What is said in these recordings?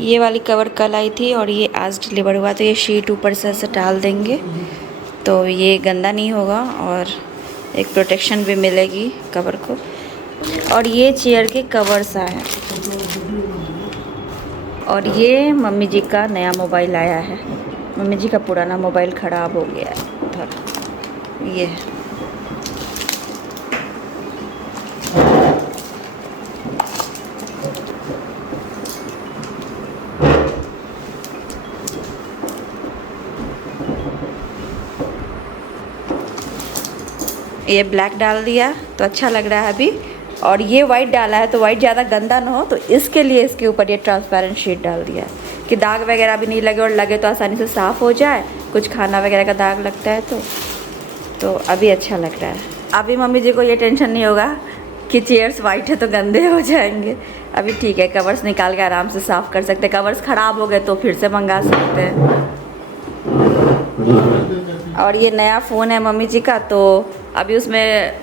ये वाली कवर कल आई थी और ये आज डिलीवर हुआ, तो ये शीट ऊपर से ऐसे डाल देंगे तो ये गंदा नहीं होगा और एक प्रोटेक्शन भी मिलेगी कवर को। और ये चेयर के कवर्स आए हैं और ये मम्मी जी का नया मोबाइल आया है। मम्मी जी का पुराना मोबाइल ख़राब हो गया है उधर। ये ये ब्लैक डाल दिया तो अच्छा लग रहा है अभी, और ये वाइट डाला है तो वाइट ज़्यादा गंदा ना हो, तो इसके लिए इसके ऊपर ये ट्रांसपेरेंट शीट डाल दिया है कि दाग वगैरह भी नहीं लगे और लगे तो आसानी से साफ़ हो जाए। कुछ खाना वगैरह का दाग लगता है तो अभी अच्छा लग रहा है। अभी मम्मी जी को ये टेंशन नहीं होगा कि चेयर्स वाइट है तो गंदे हो जाएंगे। अभी ठीक है, कवर्स निकाल के आराम से साफ़ कर सकते हैं। कवर्स ख़राब हो गए तो फिर से मंगा सकते हैं। और ये नया फ़ोन है मम्मी जी का, तो अभी उसमें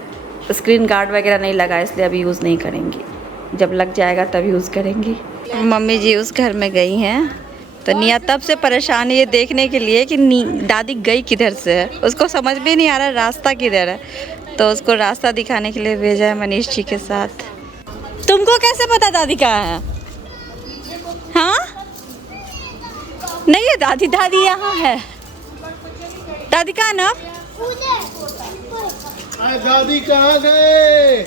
स्क्रीन गार्ड वगैरह नहीं लगा, इसलिए अभी यूज़ नहीं करेंगी। जब लग जाएगा तब यूज़ करेंगी। मम्मी जी उस घर में गई हैं तो निया तब से परेशान है ये देखने के लिए कि दादी गई किधर से है। उसको समझ में नहीं आ रहा रास्ता किधर है, तो उसको रास्ता दिखाने के लिए भेजा है मनीष जी के साथ। तुमको कैसे पता दादी कहाँ है? हाँ नहीं है दादी, दादी यहाँ है। दादी कहाँ ना? दादी कहाँ गए?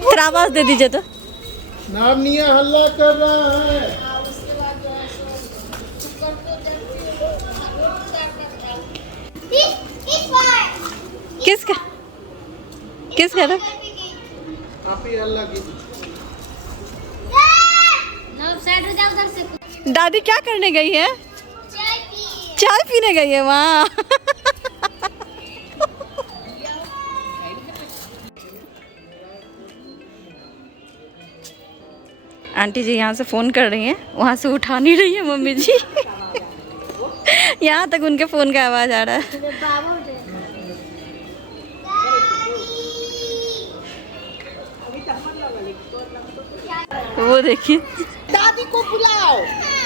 थोड़ा आवाज दे दीजिए तो। नाम निया हल्ला कर रहा है। किसका किसका? आप ही हल्ला की। दादी क्या करने गई है? चाय पीने गई है वहाँ। आंटी जी यहाँ से फ़ोन कर रही हैं, वहाँ से उठा नहीं रही है मम्मी जी। यहाँ तक उनके फ़ोन का आवाज़ आ रहा है। वो देखिए, दादी को बुलाओ,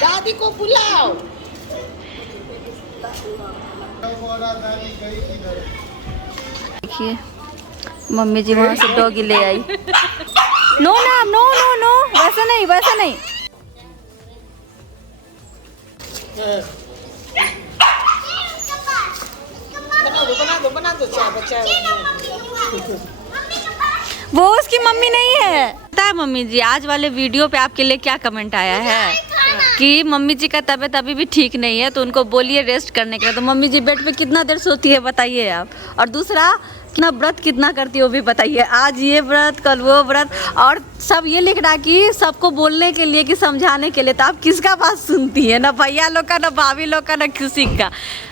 दादी को बुलाओ। देखिए मम्मी जी वहाँ से डॉगी ले आई। नो ना, नो नो नो, वैसा नहीं, वैसा नहीं। बना दो चाय बच्चा। वो उसकी मम्मी नहीं है। पता है मम्मी जी, आज वाले वीडियो पे आपके लिए क्या कमेंट आया है कि मम्मी जी का तबीयत अभी भी ठीक नहीं है, तो उनको बोलिए रेस्ट करने के लिए। तो मम्मी जी बेड पे कितना देर सोती है बताइए आप, और दूसरा कितना व्रत कितना करती है वो भी बताइए। आज ये व्रत, कल वो व्रत, और सब ये लिख रहा कि सबको बोलने के लिए, कि समझाने के लिए। तो आप किसका बात सुनती है? ना भैया लोग का, ना भाभी लोग का, ना किसी का।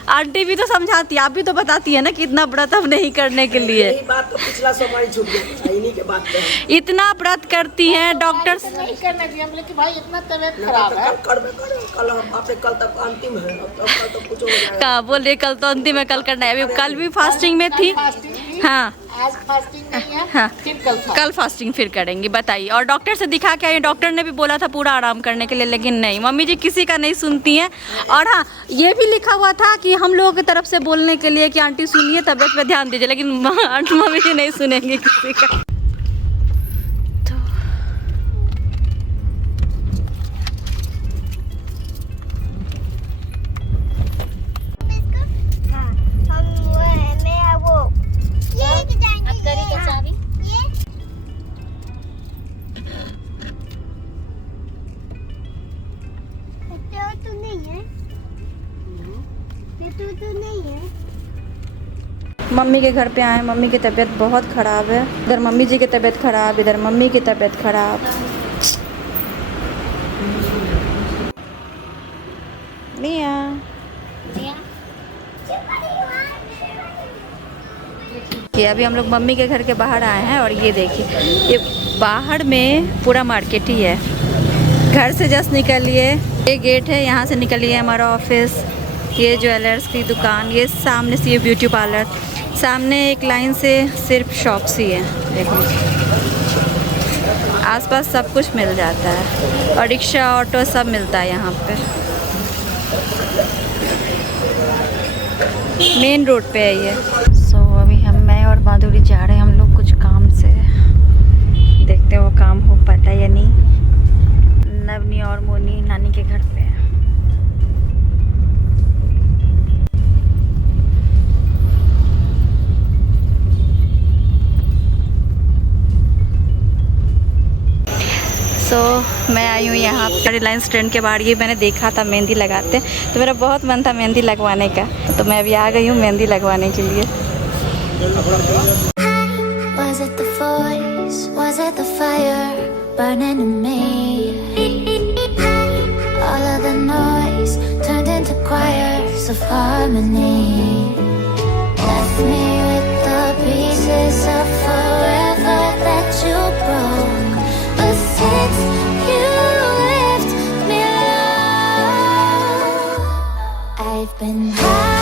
आंटी भी तो समझाती है, आप भी तो बताती है ना कि इतना व्रत अब नहीं करने के लिए। यही बात तो पिछला सोमवारी छूट गया, इन्हीं के बात पे इतना व्रत करती हैं डॉक्टर। नहीं करना चाहिए। हम लोग कि भाई इतना तबीयत खराब है। कल हम आपने कल तक अंतिम है, अब कल तो कुछ हो जाएगा। कहाँ बोल रही, कल तो अंतिम है, कल करना है। अभी कल भी फास्टिंग में थी। हाँ आज फास्टिंग नहीं है। हाँ, फिर कल फास्टिंग फिर करेंगी, बताइए। और डॉक्टर से दिखा के आई, डॉक्टर ने भी बोला था पूरा आराम करने के लिए, लेकिन नहीं, मम्मी जी किसी का नहीं सुनती हैं। और हाँ, ये भी लिखा हुआ था कि हम लोगों की तरफ से बोलने के लिए कि आंटी सुनिए, तबीयत पे ध्यान दीजिए, लेकिन मम्मी जी नहीं सुनेंगे किसी का। मम्मी के घर पे आए, मम्मी की तबीयत बहुत ख़राब है। इधर मम्मी जी की तबीयत ख़राब, इधर मम्मी की तबीयत ख़राब। निया ये अभी हम लोग मम्मी के घर के बाहर आए हैं, और ये देखिए, ये बाहर में पूरा मार्केट ही है। घर से जस्ट निकलिए, ये गेट है, यहाँ से निकलिए हमारा ऑफिस, ये ज्वेलर्स की दुकान, ये सामने से ये ब्यूटी पार्लर, सामने एक लाइन से सिर्फ शॉप्स ही है। देखो आसपास सब कुछ मिल जाता है और रिक्शा ऑटो सब मिलता है यहाँ पे। मेन रोड पे है ये। सो अभी मैं और माधुरी जा रहे हैं हम लोग कुछ काम से। देखते हैं वो काम हो पाता है या नहीं। नवनी और मोनी नानी के घर पे है। मैं आई हूँ यहाँ पर रिलायंस ट्रेंड के बाहर। ये मैंने देखा था मेहंदी लगाते, तो मेरा बहुत मन था मेहंदी लगवाने का, तो मैं अभी आ गई हूँ मेहंदी लगवाने के लिए। Was it the voice? Was it the fire burning in me? All of the noise turned into choirs of harmony. Left me with the pieces of forever that you broke. But since you left me alone, I've been high.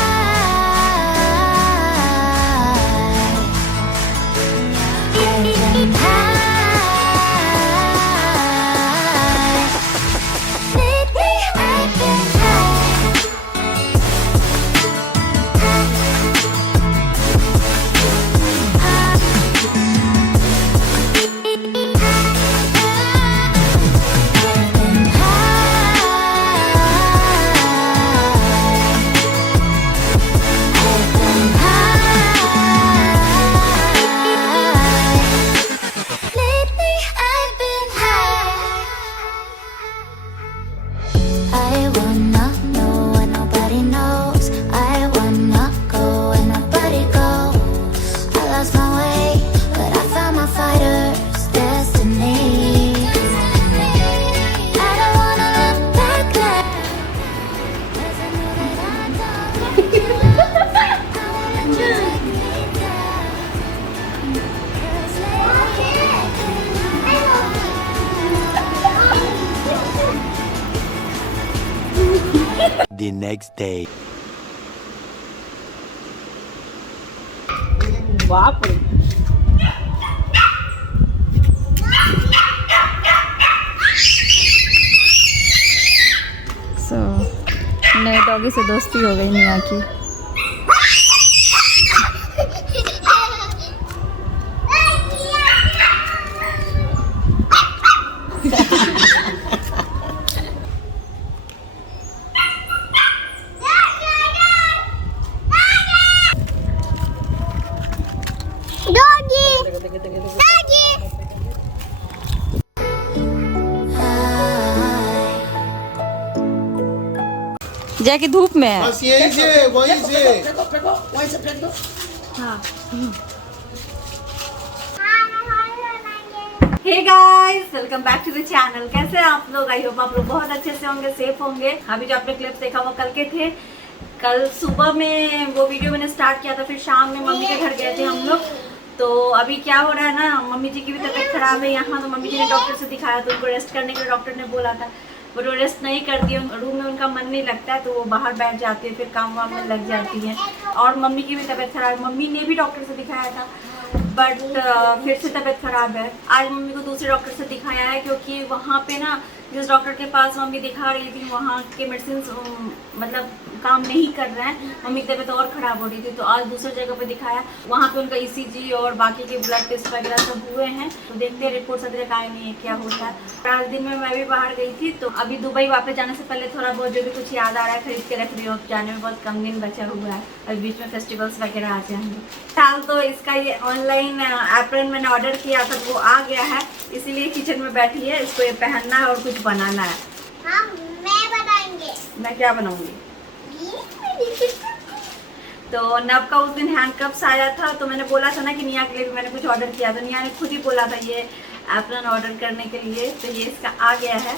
The next day. बाप रे। नए doggy से दोस्ती हो गई मियाँ की। जाके धूप में है। बस यहीं से वहीं से वहीं से फेंक दो। हाँ। Hey guys, welcome back to the channel. कैसे हैं आप लोग? आई होप आप लोग बहुत अच्छे से होंगे, सेफ होंगे। अभी जो आपने क्लिप्स देखा वो कल के थे। कल सुबह में वो वीडियो मैंने स्टार्ट किया था, फिर शाम में मम्मी के घर गए थे हम लोग। तो अभी क्या हो रहा है ना, मम्मी जी की भी तबीयत खराब है यहाँ, तो मम्मी जी ने डॉक्टर से दिखाया, तो उनको रेस्ट करने के लिए डॉक्टर ने बोला था। बट वो रेस्ट नहीं करती है, रूम में उनका मन नहीं लगता है, तो वो बाहर बैठ जाती है, फिर काम वाम में लग जाती है। और मम्मी की भी तबीयत खराब है। मम्मी ने भी डॉक्टर से दिखाया था, बट फिर से तबीयत खराब है। आज मम्मी को दूसरे डॉक्टर से दिखाया है, क्योंकि वहाँ पे ना जिस डॉक्टर के पास मम्मी दिखा रही थी वहाँ के मेडिसिन मतलब काम नहीं कर रहे हैं। मम्मी की तबीयत और ख़राब हो रही थी, तो आज दूसरी जगह पे दिखाया। वहाँ पे उनका ECG और बाकी के ब्लड टेस्ट वगैरह सब हुए हैं, तो देखते हैं रिपोर्ट्स अभी तक आए नहीं है क्या होता है। आज दिन में मैं भी बाहर गई थी, तो अभी दुबई वापस जाने से पहले थोड़ा बहुत जो भी कुछ याद आ रहा है खरीद के रख रही हूँ। जाने में बहुत कम दिन बचा हुआ है, अभी बीच में फेस्टिवल्स वगैरह आ जाएंगे। फिलहाल तो इसका ये ऑनलाइन एप्रन मैंने ऑर्डर किया था, वो आ गया है, इसीलिए किचन में बैठी है। इसको ये पहनना है और कुछ बनाना है। हाँ, मैं बनाएंगे। मैं क्या बनाऊंगी? तो नव का उस दिन हैंडकप्स आया था, तो मैंने बोला था ना कि निया के लिए भी मैंने कुछ ऑर्डर किया, तो निया ने खुद ही बोला था ये एप्रन ऑर्डर करने के लिए, तो ये इसका आ गया है।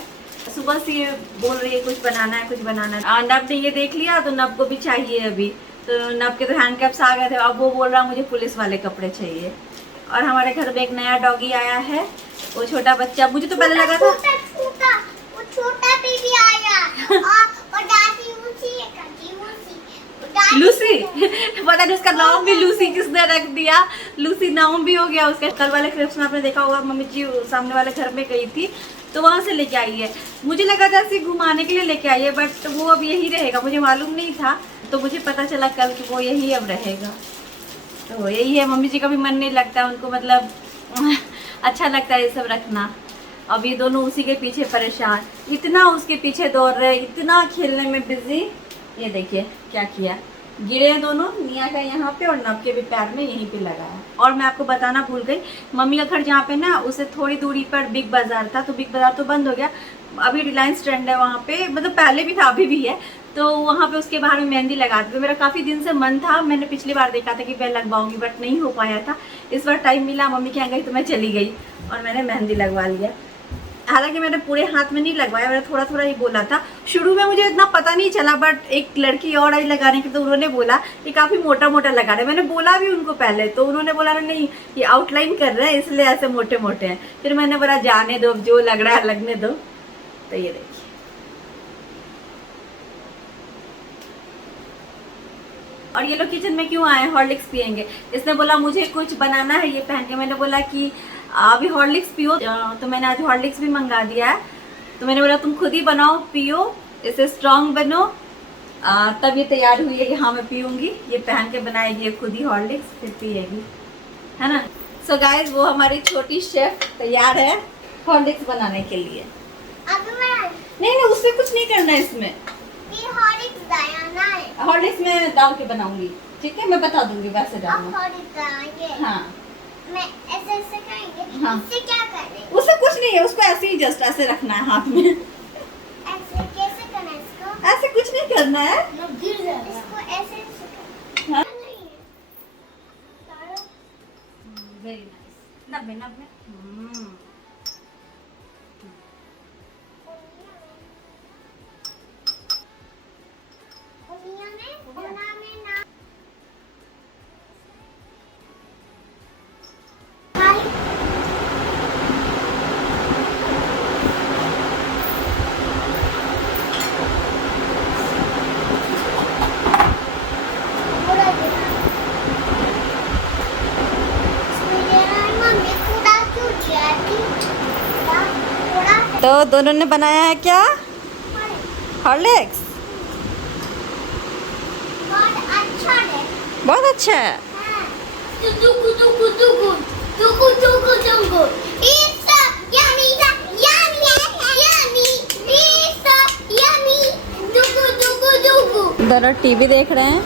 सुबह से ये बोल रही है कुछ बनाना है, कुछ बनाना है। नव ने ये देख लिया, तो नव को भी चाहिए अभी। तो नव के तो हैंडकप्स आ गए थे, अब वो बोल रहा मुझे पुलिस वाले कपड़े चाहिए। और हमारे घर में एक नया डॉगी आया है, वो छोटा बच्चा। मुझे तो पहले लगा था वो छोटा बेबी आया और दादी ऊंची लूसी पता नहीं उसका नाम भी लूसी किसने रख दिया, लूसी नाम भी हो गया उसका। कल वाले क्लिप्स में आपने देखा होगा मम्मी जी सामने वाले घर में गई थी तो वहाँ से लेके आई है। मुझे लगा था ऐसे घुमाने के लिए लेके आई है, बट वो अब यही रहेगा, मुझे मालूम नहीं था। तो मुझे पता चला कल कि वो यही अब रहेगा। तो यही है, मम्मी जी का भी मन नहीं लगता, उनको मतलब अच्छा लगता है ये सब रखना। अब ये दोनों उसी के पीछे परेशान, इतना उसके पीछे दौड़ रहे, इतना खेलने में बिजी। ये देखिए क्या किया, गिरे हैं दोनों, निया का यहाँ पे और नब के भी पैर में यहीं पे लगा है। और मैं आपको बताना भूल गई, मम्मी का घर जहाँ पे ना उसे थोड़ी दूरी पर बिग बाजार था, तो बिग बाजार तो बंद हो गया, अभी रिलायंस ट्रेंड है वहाँ पे, मतलब पहले भी था अभी भी है। तो वहाँ पे उसके बाहर में मेहंदी लगा दी। मेरा काफ़ी दिन से मन था, मैंने पिछली बार देखा था कि मैं लगवाऊंगी बट नहीं हो पाया था। इस बार टाइम मिला, मम्मी के यहाँ गई तो मैं चली गई और मैंने मेहंदी लगवा लिया। हालांकि मैंने पूरे हाथ में नहीं लगवाया, मैंने थोड़ा थोड़ा ही बोला था। शुरू में मुझे इतना पता नहीं चला, बट एक लड़की और आई लगाने की तो उन्होंने बोला कि काफ़ी मोटा मोटा लगा रहे हैं। मैंने बोला भी उनको पहले, तो उन्होंने बोला नहीं ये आउटलाइन कर रहे हैं इसलिए ऐसे मोटे मोटे हैं। फिर मैंने बोला जाने दो, जो लग रहा है लगने दो। तो ये देखिए, और ये लोग किचन में क्यों आए, हॉर्लिक्स पियेंगे। इसने बोला मुझे कुछ बनाना है ये पहन के। मैंने बोला कि अभी हॉर्लिक्स पियो, तो मैंने आज हॉर्लिक्स भी मंगा दिया है। तो मैंने बोला तुम खुद ही बनाओ, पियो, इसे स्ट्रांग बनो। तब ये तैयार हुई है कि हाँ मैं पीऊँगी। ये पहन के बनाएगी खुद ही हॉर्लिक्स, फिर पिएगी, है ना। सो गाइज, वो हमारी छोटी शेफ तैयार है हॉर्लिक्स बनाने के लिए। नहीं, उससे कुछ नहीं करना है, इसमें हॉर्लिक्स में डाल के बनाऊंगी, ठीक है। मैं बता दूंगी वैसे डालना। हाँ, मैं ऐसे करेंगे। हाँ। इससे क्या करें? उससे कुछ नहीं है, उसको ऐसे ही जस्ट ऐसे रखना है हाथ में। ऐसे कैसे करना है इसको? ऐसे कुछ नहीं करना है, गिर जाएगा। इसको ऐसे हाँ? नहीं है। Very nice. नब्बे नब्बे। तो दोनों ने बनाया है क्या, हॉर्लिक्स? बहुत अच्छा है। दोनों टीवी देख रहे हैं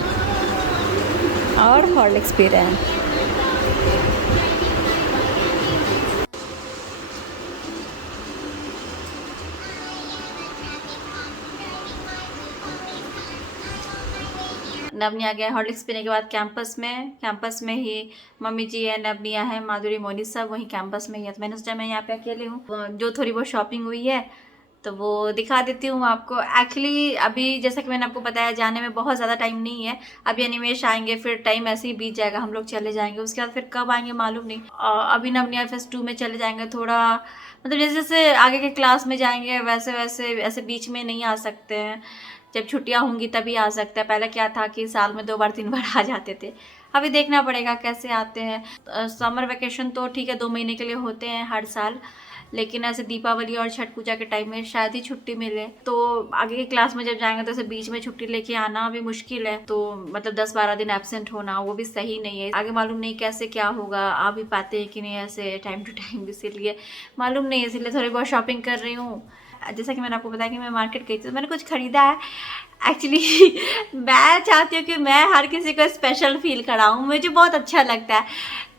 और हॉर्लिक्स पी रहे हैं। नवनी आ गया हॉर्लिक्स पीने के बाद कैंपस में ही मम्मी जी है, नवनिया है, माधुरी, मोनी सब वहीं कैंपस में ही है। तो मैंने सोचा मैं यहाँ पे अकेले हूँ, जो थोड़ी बहुत शॉपिंग हुई है तो वो दिखा देती हूँ आपको। एक्चुअली अभी जैसा कि मैंने आपको बताया जाने में बहुत ज़्यादा टाइम नहीं है। अभी अनिमेश आएंगे, फिर टाइम ऐसे ही बीत जाएगा, हम लोग चले जाएंगे। उसके बाद फिर कब आएंगे मालूम नहीं। अभी नवनिया फेस 2 में चले जाएंगे, थोड़ा मतलब जैसे जैसे आगे के क्लास में जाएंगे वैसे वैसे ऐसे बीच में नहीं आ सकते हैं। जब छुट्टियां होंगी तभी आ सकते हैं। पहले क्या था कि साल में 2 बार 3 बार आ जाते थे, अभी देखना पड़ेगा कैसे आते हैं। समर वेकेशन तो ठीक है 2 महीने के लिए होते हैं हर साल, लेकिन ऐसे दीपावली और छठ पूजा के टाइम में शायद ही छुट्टी मिले। तो आगे की क्लास में जब जाएंगे तो ऐसे बीच में छुट्टी लेके आना भी मुश्किल है। तो मतलब 10-12 दिन एब्सेंट होना वो भी सही नहीं है। आगे मालूम नहीं कैसे क्या होगा, आ भी पाते हैं कि नहीं ऐसे टाइम टू टाइम, इसीलिए मालूम नहीं, इसीलिए थोड़ी बहुत शॉपिंग कर रही हूँ। जैसा कि मैंने आपको बताया कि मैं मार्केट गई थी तो मैंने कुछ खरीदा है। एक्चुअली मैं चाहती हूँ कि मैं हर किसी को स्पेशल फील कराऊँ, मुझे बहुत अच्छा लगता है।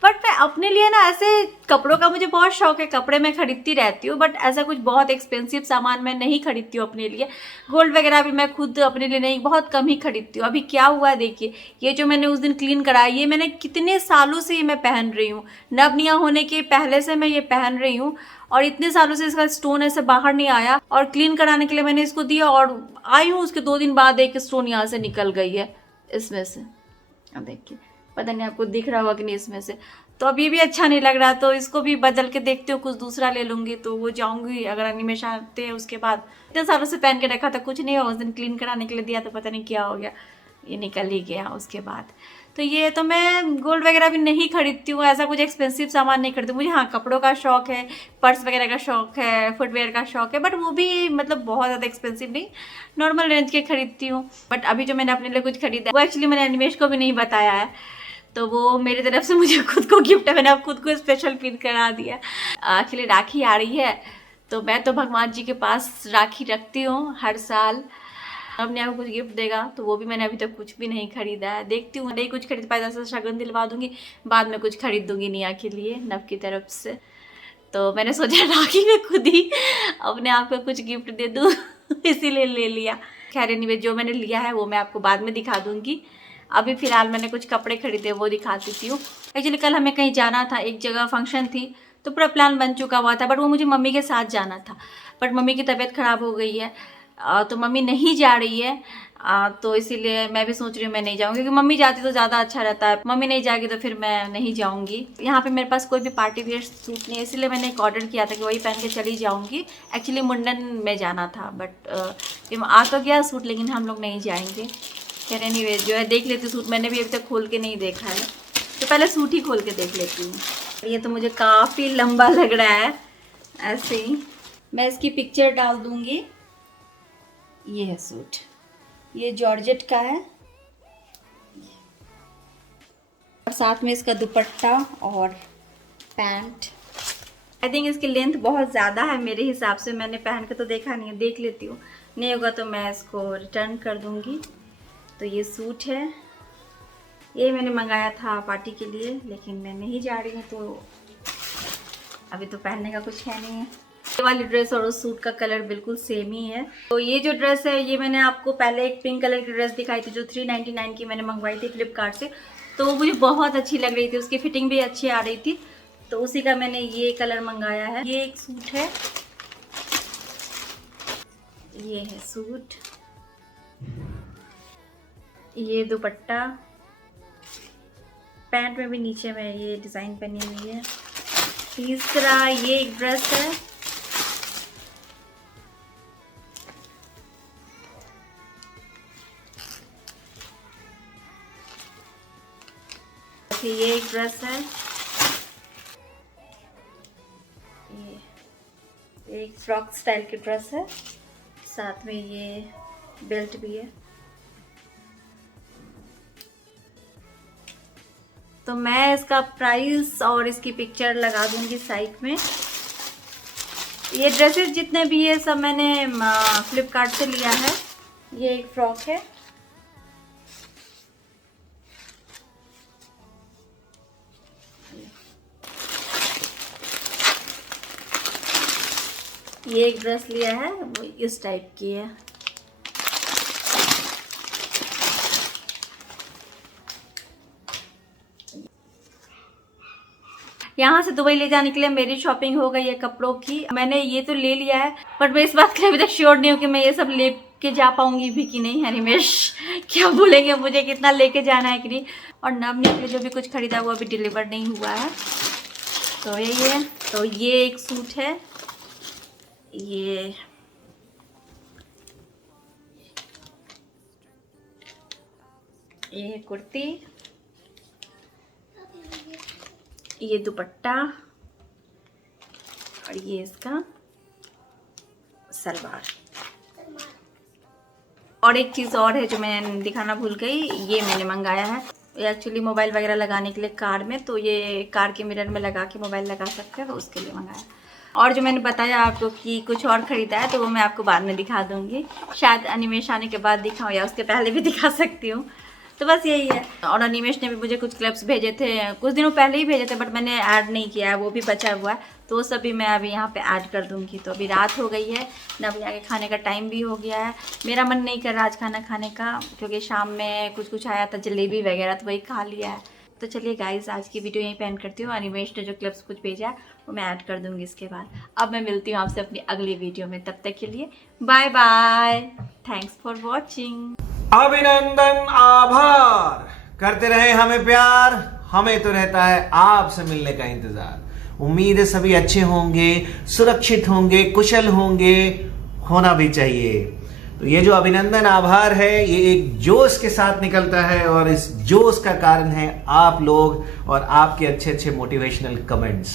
बट मैं अपने लिए ना ऐसे कपड़ों का मुझे बहुत शौक है, कपड़े मैं खरीदती रहती हूँ, बट ऐसा कुछ बहुत एक्सपेंसिव सामान मैं नहीं खरीदती हूँ अपने लिए। गोल्ड वगैरह भी मैं खुद अपने लिए नहीं, बहुत कम ही खरीदती हूँ। अभी क्या हुआ देखिए, ये जो मैंने उस दिन क्लीन कराया, ये मैंने कितने सालों से ये मैं पहन रही हूँ, नवनिया होने के पहले से मैं ये पहन रही हूँ और इतने सालों से इसका स्टोन ऐसे बाहर नहीं आया। और क्लीन कराने के लिए मैंने इसको दिया और आई हूँ उसके 2 दिन बाद एक स्टोन यहाँ से निकल गई है इसमें से। अब देखिए, पता नहीं आपको दिख रहा होगा कि नहीं इसमें से। तो अब ये भी अच्छा नहीं लग रहा, तो इसको भी बदल के देखती हूँ, कुछ दूसरा ले लूँगी। तो वो जाऊँगी अगर अनिमेश आते हैं उसके बाद। इतने सालों से पहन के रखा था, कुछ नहीं हुआ, उस दिन क्लीन कराने के लिए दिया तो पता नहीं क्या हो गया। ये निकल ही गया उसके बाद। तो ये तो मैं गोल्ड वगैरह भी नहीं खरीदती हूँ, ऐसा कुछ एक्सपेंसिव सामान नहीं खरीदती। मुझे हाँ कपड़ों का शौक है, पर्स वगैरह का शौक है, फुटवेयर का शौक है, बट वो भी मतलब बहुत ज़्यादा एक्सपेंसिव नहीं, नॉर्मल रेंज के खरीदती हूँ। बट अभी जो मैंने अपने लिए कुछ खरीदा वो एक्चुअली मैंने अनिमेश को भी नहीं बताया है, तो वो मेरी तरफ से मुझे खुद को गिफ्ट है, मैंने अब खुद को स्पेशल फील करा दिया। एक्चुअली राखी आ रही है, तो मैं तो भगवान जी के पास राखी रखती हूँ हर साल। अपने आप को कुछ गिफ्ट देगा, तो वो भी मैंने अभी तक कुछ भी नहीं खरीदा है। देखती हूँ, नहीं कुछ खरीद पाए तो शगुन दिलवा दूंगी, बाद में कुछ खरीद दूंगी निया के लिए, नव की तरफ से। तो मैंने सोचा राखी में खुद ही अपने आप को कुछ गिफ्ट दे दूँ इसीलिए ले लिया। खैर एनीवे जो मैंने लिया है वो मैं आपको बाद में दिखा दूंगी। अभी फ़िलहाल मैंने कुछ कपड़े खरीदे वो दिखा देती हूँ। एक्चुअली कल हमें कहीं जाना था, एक जगह फंक्शन थी, तो पूरा प्लान बन चुका हुआ था, बट वो मुझे मम्मी के साथ जाना था। बट मम्मी की तबीयत ख़राब हो गई है, तो मम्मी नहीं जा रही है, तो इसीलिए मैं भी सोच रही हूँ मैं नहीं जाऊँगी, क्योंकि मम्मी जाती तो ज़्यादा अच्छा रहता है। मम्मी नहीं जाएगी तो फिर मैं नहीं जाऊँगी। यहाँ पे मेरे पास कोई भी पार्टी वेयर सूट नहीं है, इसीलिए मैंने एक ऑर्डर किया था कि वही पहन के चली जाऊँगी। एक्चुअली मुंडन में जाना था, बट आ तो गया सूट, लेकिन हम लोग नहीं जाएंगे। खैर एनीवे जो है देख लेती सूट, मैंने भी अभी तक खोल के नहीं देखा है, तो पहले सूट ही खोल के देख लेती हूँ। ये तो मुझे काफ़ी लंबा लग रहा है, ऐसे ही मैं इसकी पिक्चर डाल दूँगी। ये है सूट, ये जॉर्जेट का है, और साथ में इसका दुपट्टा और पैंट। आई थिंक इसकी लेंथ बहुत ज़्यादा है मेरे हिसाब से, मैंने पहन के तो देखा नहीं है, देख लेती हूँ, नहीं होगा तो मैं इसको रिटर्न कर दूँगी। तो ये सूट है, ये मैंने मंगाया था पार्टी के लिए, लेकिन मैं नहीं जा रही हूँ, तो अभी तो पहनने का कुछ है नहीं है। ये वाली ड्रेस और उस सूट का कलर बिल्कुल सेम ही है। तो ये जो ड्रेस है ये मैंने आपको पहले एक पिंक कलर की ड्रेस दिखाई थी जो 399 की मैंने मंगवाई थी फ्लिपकार्ट से, तो वो मुझे बहुत अच्छी लग रही थी, उसकी फिटिंग भी अच्छी आ रही थी, तो उसी का मैंने ये कलर मंगाया है। ये एक सूट है, ये है सूट, ये दुपट्टा, पैंट में भी नीचे में ये डिज़ाइन बनी हुई है। तीसरा ये एक ड्रेस है, ये एक ड्रेस है, ये एक फ्रॉक स्टाइल की ड्रेस है, साथ में ये बेल्ट भी है। तो मैं इसका प्राइस और इसकी पिक्चर लगा दूंगी साइड में। ये ड्रेसेस जितने भी है सब मैंने फ्लिपकार्ट से लिया है। ये एक फ्रॉक है, ये एक ड्रेस लिया है, वो इस टाइप की है। यहाँ से दुबई ले जाने के लिए मेरी शॉपिंग हो गई है कपड़ों की। मैंने ये तो ले लिया है, बट मैं इस बात के लिए अभी तक श्योर नहीं हूँ कि मैं ये सब लेके जा पाऊंगी भी कि नहीं। हरिमेश क्या बोलेंगे मुझे, कितना लेके जाना है कि नहीं। और नवनी के लिए जो भी कुछ खरीदा वो अभी डिलीवर नहीं हुआ है, तो यही है। तो ये एक सूट है, ये कुर्ती, ये दुपट्टा, और ये इसका सलवार। और एक चीज़ और है जो मैं दिखाना भूल गई, ये मैंने मंगाया है। ये एक्चुअली मोबाइल वगैरह लगाने के लिए कार में, तो ये कार के मिरर में लगा के मोबाइल लगा सकते हैं, तो उसके लिए मंगाया। और जो मैंने बताया आपको कि कुछ और ख़रीदा है, तो वो मैं आपको बाद में दिखा दूँगी। शायद अनिमेश आने के बाद दिखाऊँ या उसके पहले भी दिखा सकती हूँ। तो बस यही है। और अनिमेश ने भी मुझे कुछ क्लिप्स भेजे थे, कुछ दिनों पहले ही भेजे थे, बट मैंने ऐड नहीं किया है, वो भी बचा हुआ है, तो वो सभी मैं अभी यहाँ पे ऐड कर दूँगी। तो अभी रात हो गई है, नवनी के खाने का टाइम भी हो गया है। मेरा मन नहीं कर रहा आज खाना खाने का, क्योंकि शाम में कुछ आया था जलेबी वगैरह, तो वही खा लिया है। तो चलिए गाइस, आज की वीडियो यहीं पे एंड करती हूँ। अनिमेश ने जो क्लिप्स कुछ भेजा है वो मैं ऐड कर दूँगी इसके बाद। अब मैं मिलती हूँ आपसे अपनी अगली वीडियो में, तब तक के लिए bye bye, thanks for watching. अभिनंदन, आभार। करते रहे हमें प्यार, हमें तो रहता है आपसे मिलने का इंतजार। उम्मीद है सभी अच्छे होंगे, सुरक्षित होंगे, कुशल होंगे, होना भी चाहिए। तो ये जो अभिनंदन आभार है ये एक जोश के साथ निकलता है और इस जोश का कारण है आप लोग और आपके अच्छे अच्छे मोटिवेशनल कमेंट्स।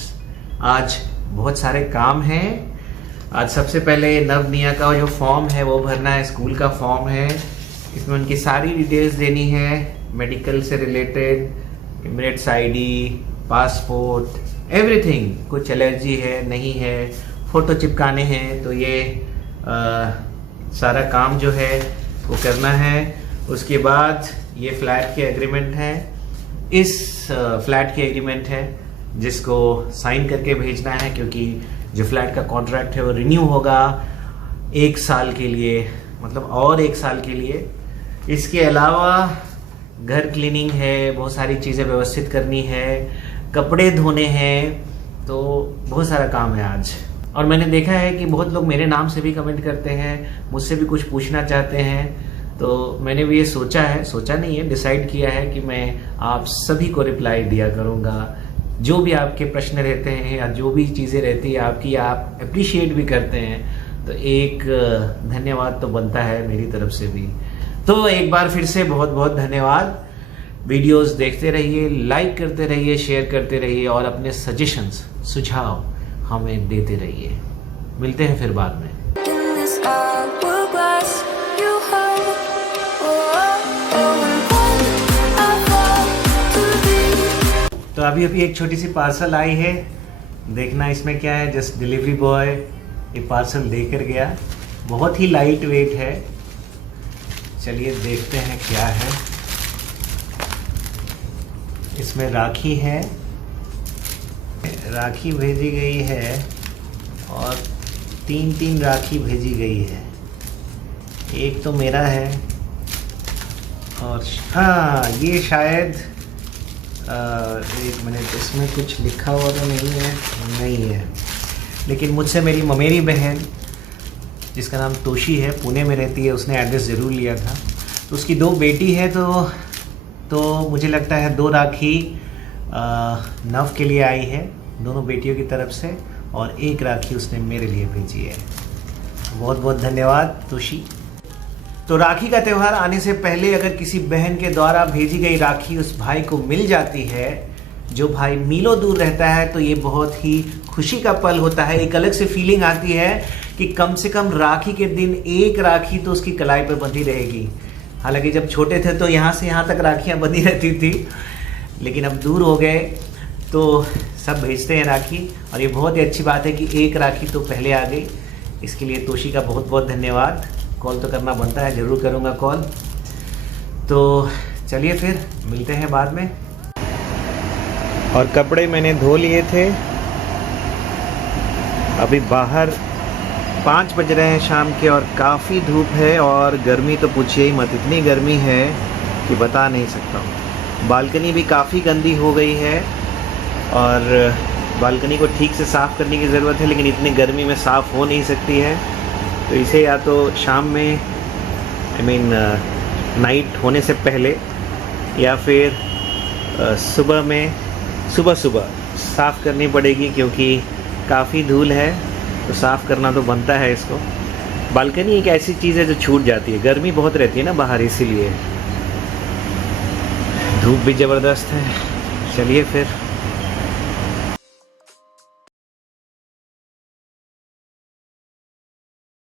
आज बहुत सारे काम हैं। आज सबसे पहले नवनिया का जो फॉर्म है वो भरना है, स्कूल का फॉर्म है। इसमें उनकी सारी डिटेल्स देनी है, मेडिकल से related, emirates ID, passport, everything. कुछ एलर्जी है नहीं है, फ़ोटो चिपकाने हैं, तो ये सारा काम जो है वो करना है। उसके बाद ये फ्लैट के एग्रीमेंट है, इस फ्लैट के एग्रीमेंट है जिसको साइन करके भेजना है, क्योंकि जो फ्लैट का कॉन्ट्रैक्ट है वो रिन्यू होगा 1 साल के लिए, मतलब और 1 साल के लिए। इसके अलावा घर क्लीनिंग है, बहुत सारी चीज़ें व्यवस्थित करनी है, कपड़े धोने हैं, तो बहुत सारा काम है आज। और मैंने देखा है कि बहुत लोग मेरे नाम से भी कमेंट करते हैं, मुझसे भी कुछ पूछना चाहते हैं, तो मैंने भी ये सोचा नहीं है, डिसाइड किया है कि मैं आप सभी को रिप्लाई दिया करूँगा। जो भी आपके प्रश्न रहते हैं या जो भी चीज़ें रहती है आपकी, आप अप्रिशिएट भी करते हैं, तो एक धन्यवाद तो बनता है मेरी तरफ से भी। तो एक बार फिर से बहुत बहुत धन्यवाद। वीडियोस देखते रहिए, लाइक करते रहिए, शेयर करते रहिए और अपने सजेशंस, सुझाव हमें देते रहिए। मिलते हैं फिर बाद में। तो अभी एक छोटी सी पार्सल आई है, देखना इसमें क्या है। जस्ट डिलीवरी बॉय ये पार्सल देकर गया, बहुत ही लाइट वेट है। चलिए देखते हैं क्या है। इसमें राखी है, राखी भेजी गई है और 3 राखी भेजी गई है। एक तो मेरा है और हाँ ये शायद 1 मिनट, इसमें कुछ लिखा हुआ तो नहीं है, लेकिन मुझसे मेरी बहन जिसका नाम तोशी है, पुणे में रहती है, उसने एड्रेस ज़रूर लिया था। तो उसकी 2 बेटी है, तो मुझे लगता है 2 राखी नव के लिए आई है, दोनों बेटियों की तरफ से, और 1 राखी उसने मेरे लिए भेजी है। बहुत बहुत धन्यवाद तोशी। तो राखी का त्यौहार आने से पहले अगर किसी बहन के द्वारा भेजी गई राखी उस भाई को मिल जाती है, जो भाई मीलों दूर रहता है, तो ये बहुत ही खुशी का पल होता है। एक अलग से फीलिंग आती है कि कम से कम राखी के दिन 1 राखी तो उसकी कलाई पर बंधी रहेगी। हालांकि जब छोटे थे तो यहाँ से यहाँ तक राखियाँ बंधी रहती थी, लेकिन अब दूर हो गए तो सब भेजते हैं राखी, और ये बहुत ही अच्छी बात है कि 1 राखी तो पहले आ गई। इसके लिए तोशी का बहुत बहुत धन्यवाद। कॉल तो करना बनता है, ज़रूर करूँगा कॉल। तो चलिए फिर मिलते हैं बाद में। और कपड़े मैंने धो लिए थे, अभी बाहर 5 बज रहे हैं शाम के और काफ़ी धूप है और गर्मी तो पूछिए ही मत, इतनी गर्मी है कि बता नहीं सकता हूँ। बालकनी भी काफ़ी गंदी हो गई है और बालकनी को ठीक से साफ़ करने की ज़रूरत है, लेकिन इतनी गर्मी में साफ़ हो नहीं सकती है। तो इसे या तो शाम में नाइट होने से पहले या फिर सुबह साफ़ करनी पड़ेगी, क्योंकि काफ़ी धूल है, तो साफ़ करना तो बनता है इसको। बालकनी एक ऐसी चीज़ है जो छूट जाती है, गर्मी बहुत रहती है ना बाहर, इसीलिए। धूप भी ज़बरदस्त है। चलिए फिर